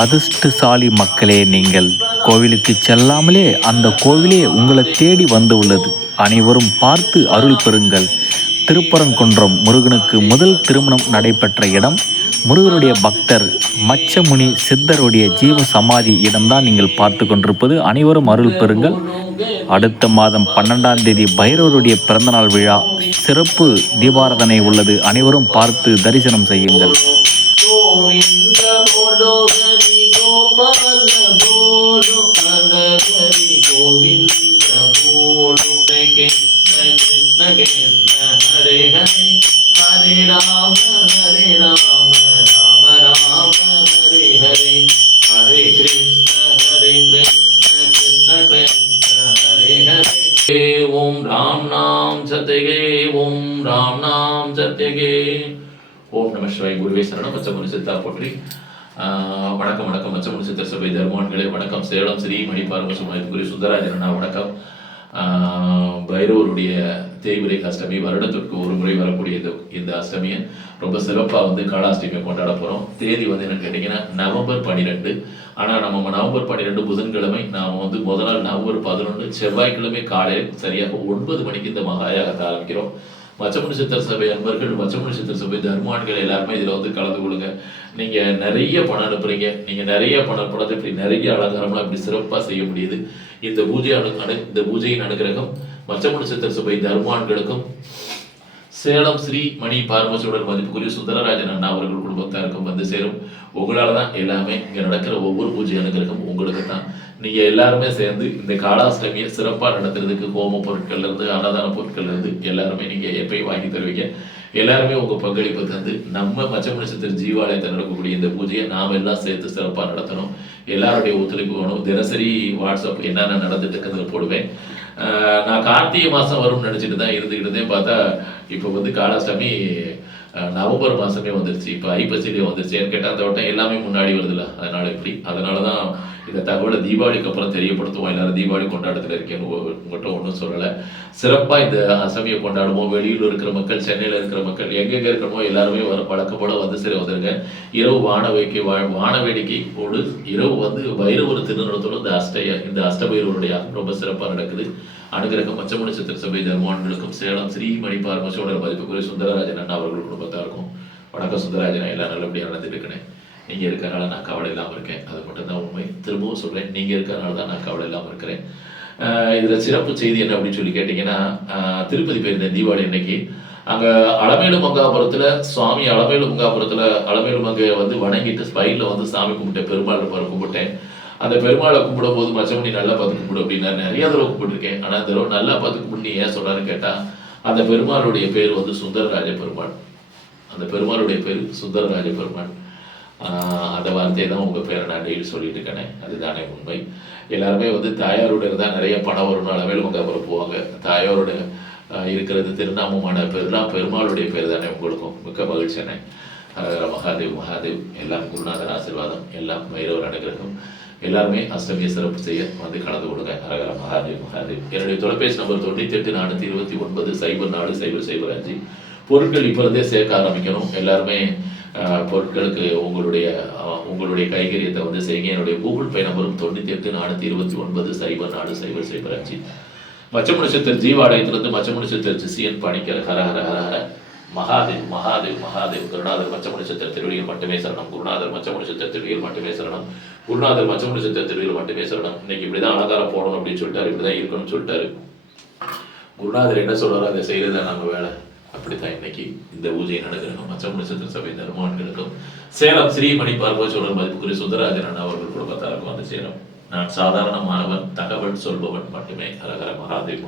அதிர்ஷ்டசாலி மக்களே, நீங்கள் கோவிலுக்கு செல்லாமலே அந்த கோவிலே உங்களை தேடி வந்து உள்ளது. அனைவரும் பார்த்து அருள் பெறுங்கள். திருப்பரங்குன்றம் முருகனுக்கு முதல் திருமணம் நடைபெற்ற இடம், முருகருடைய பக்தர் மச்சமுனி சித்தருடைய ஜீவ சமாதி இடம்தான் நீங்கள் பார்த்து கொண்டிருப்பது. அனைவரும் அருள் பெறுங்கள். அடுத்த மாதம் 12ஆம் தேதி பைரவருடைய பிறந்தநாள் விழா சிறப்பு தீபாராதனை உள்ளது. அனைவரும் பார்த்து தரிசனம் செய்யுங்கள். हरे राम राम राम हरे हरे, हरे कृष्ण कृष्ण कृष्ण हरे हरे। ओम राम नाम सत्यगे, ओम राम नाम सत्यगे। ஓம் நம சிவாய. குருவே சரணம். மச்சமுனி சித்தா போற்றி. வணக்கம் வணக்கம். மச்சமுனி சித்தர் சபை தர்மவான்களே வணக்கம். சேலம் ஸ்ரீ மணிப்பார்வ சுமதி சுந்தராஜனா வணக்கம். பைரவருடைய தேய்பிரை அஷ்டமி வருடத்திற்கு ஒரு முறை வரக்கூடிய இந்த அஷ்டமியை ரொம்ப சிறப்பாக காலாஷ்டமியை கொண்டாட போகிறோம். தேதி என்னன்னு கேட்டிங்கன்னா நவம்பர் 12. ஆனால் நம்ம நவம்பர் 12 புதன்கிழமை நாம் முதல் நாள் நவம்பர் 11 செவ்வாய்க்கிழமை காலையில் சரியாக 9 மணிக்கு இந்த மகாயாகத்தை ஆரம்பிக்கிறோம். மச்சமுனி சித்தர் சபை அன்பர்கள், மச்சமுனி சித்தர் சபை தர்மவான்கள் எல்லாருமே இதில் கலந்து கொள்ளுங்க. நீங்கள் நிறைய பணம் அனுப்புறீங்க. நீங்கள் நிறைய பணம் பணத்தை இப்படி நிறைய அலங்காரம்லாம் இப்படி சிறப்பாக செய்ய முடியுது. இந்த பூஜையின் அனுகிரகம் மச்சமுனி சித்தர் சபை தர்மவான்களுக்கும் சேலம் ஸ்ரீ மணி பார்மசுடன் மதிப்புக்குரிய சுந்தரராஜன் அண்ணா அவர்கள் குடும்பத்தாருக்கும் சேரும். உங்களால் தான் எல்லாமே இங்கே நடக்கிற ஒவ்வொரு பூஜை அனுகிரகம் உங்களுக்கு தான். நீங்கள் எல்லாருமே சேர்ந்து இந்த காலாஷ்டமியை சிறப்பாக நடத்துறதுக்கு ஹோம பொருட்கள்லேருந்து அன்னதான பொருட்கள்லேருந்து எல்லாருமே நீங்கள் எப்பயும் வாங்கி தருவீங்க. எல்லாருமே உங்கள் பங்களிப்பு தந்து நம்ம மச்சமுனி சித்தர் ஜீவாலயத்தில் நடக்கக்கூடிய இந்த பூஜையை நாம் எல்லாம் சேர்த்து சிறப்பாக நடத்தணும். எல்லாருடைய ஒத்துழைப்பு வேணும். தினசரி வாட்ஸ்அப் என்னென்ன நடந்துட்டு இருக்கிறது போடுவேன். நான் கார்த்திகை மாதம் வரும்னு நினச்சிட்டு தான் இருந்துக்கிட்டதே பார்த்தா இப்போ காலாஷ்டமி நவம்பர் மாதமே வந்துருச்சு. இப்போ ஐப்பசிலே வந்துருச்சு. ஏன்னு கேட்டால் அந்த வட்டம் எல்லாமே முன்னாடி வருதுல்ல, அதனால தான் இந்த தகவலை தீபாவளிக்கு அப்புறம் தெரியப்படுத்துவோம். எல்லாரும் தீபாவளி கொண்டாட்டத்தில் இருக்கேன்னு உங்கள்கிட்ட ஒன்றும் சொல்லலை. சிறப்பாக இந்த அசமியை கொண்டாடுவோம். வெளியில் இருக்கிற மக்கள், சென்னையில் இருக்கிற மக்கள், எங்கெங்கே இருக்கணுமோ எல்லாருமே வழக்கம் போல வந்துருங்க. இரவு வான வேடிக்கையோடு இரவு பைரவர் திருநடத்தோடு இந்த அஷ்டபைரவருடைய ரொம்ப சிறப்பாக நடக்குது. அனுகிரகம் மச்சமுனி சித்தர் சபை தர்மவான்களுக்கும் சேலம் ஸ்ரீ மணிப்பார்மசோட மதிப்புக்குரிய சுந்தரராஜன் அண்ணா அவர்கள் குடும்பத்தாருக்கும் வணக்கம். சுந்தரராஜன் எல்லாம் நல்லபடியாக நடந்துட்டு இருக்கேன். நீங்கள் இருக்கிறனால நான் கவலை இல்லாமல் இருக்கேன். அது மட்டும்தான் உண்மை. திரும்பவும் சொல்கிறேன், நீங்கள் இருக்கிறனால தான் நான் கவலை இல்லாமல் இருக்கிறேன். இதில் சிறப்பு செய்தி என்ன அப்படின்னு சொல்லி கேட்டிங்கன்னா, திருப்பதி போயிருந்தேன் தீபாவளி அன்னைக்கு. அங்கே அலமேலு மங்காபுரத்தில் சுவாமி அலமேலு மங்கை வணங்கிட்டு ஸ்பைலில் சாமி கும்பிட்டேன். பெருமாள் இருப்பார் கும்பிட்டேன். அந்த பெருமாளை கும்பிடும் போது மச்சமுனி நல்லா பார்த்து கும்பிடு அப்படின்னா நிறைய தடவை கும்பிட்டுருக்கேன். ஆனால் அந்த தடவை நல்லா பார்த்து கும்பிட்டு ஏன் சொன்னான்னு கேட்டால், அந்த பெருமாளுடைய பேர் சுந்தரராஜ பெருமாள். அந்த பெருமாளுடைய பேர் சுந்தரராஜ பெருமாள். அந்த வார்த்தையை தான் உங்கள் பேரை நான் டெய்லி சொல்லிட்டு இருக்கேனே, அதுதானே உண்மை. எல்லாருமே தாயாரோட இருந்தால் நிறைய பணம் வரும்னு அளவேல் மங்காபுரம் போவாங்க. தாயாரோட இருக்கிறது திருநாமமான பேர்லாம் பெருமாளுடைய பேர் தானே உங்களுக்கும். மிக்க மகிழ்ச்சியானே. மகாதேவ் எல்லாம் குருநாதன் ஆசீர்வாதம், எல்லாம் பைரவர் அனுகிரகம். எல்லாருமே அஷ்டமியை சிறப்பு செய்ய கலந்து கொடுங்க. ஹரஹர மகாதேவ். என்னுடைய தொலைபேசி நம்பர் 98 429 040 005. பொருட்கள் இப்போ இருந்தே சேர்க்க ஆரம்பிக்கணும். எல்லாருமே பொருட்களுக்கு உங்களுடைய கைகரியத்தை செய்யுங்க. என்னுடைய கூகுள் பே நம்பரும் 98 429 040 005. மச்சமுனி சித்தர் ஜீவாலயத்திலிருந்து மச்சமுனி சித்தர் சிசியன் பணிக்கிற ஹரஹர ஹரஹர மகாதேவ். குருநாதர் மச்சமுனி சித்தர் திருவடியில் மட்டுமே சரணம். குருநாதர் மச்சமுனி சித்தர் திருவடியில் மட்டுமே சரணம். குருநாதர் மச்சமுனி சித்தர் திருவடியில் மட்டுமே சரணம். இன்னைக்கு இப்படிதான் அலங்காரம் போடணும் அப்படின்னு சொல்லிட்டாரு, இப்படிதான் இருக்கணும்னு சொல்லிட்டாரு. குருநாதர் என்ன சொல்றாரோ அதை செய்யறதுதான் நம்ம வேலை. அப்படித்தான் இன்னைக்கு இந்த பூஜையை நடக்கிறோம். மச்சமுனி சித்தர் சபை தர்மவான்களுக்கும் சேலம் ஸ்ரீ மணி பார்வசோழர் மதிப்புக்குரிய சுந்தரராஜன் அண்ணா அவர்கள் குடும்பத்தாருக்கும் சேரும். நான் சாதாரண மாணவன், தகவல் சொல்பவன் மட்டுமே. ஹரஹர மகாதேவ்.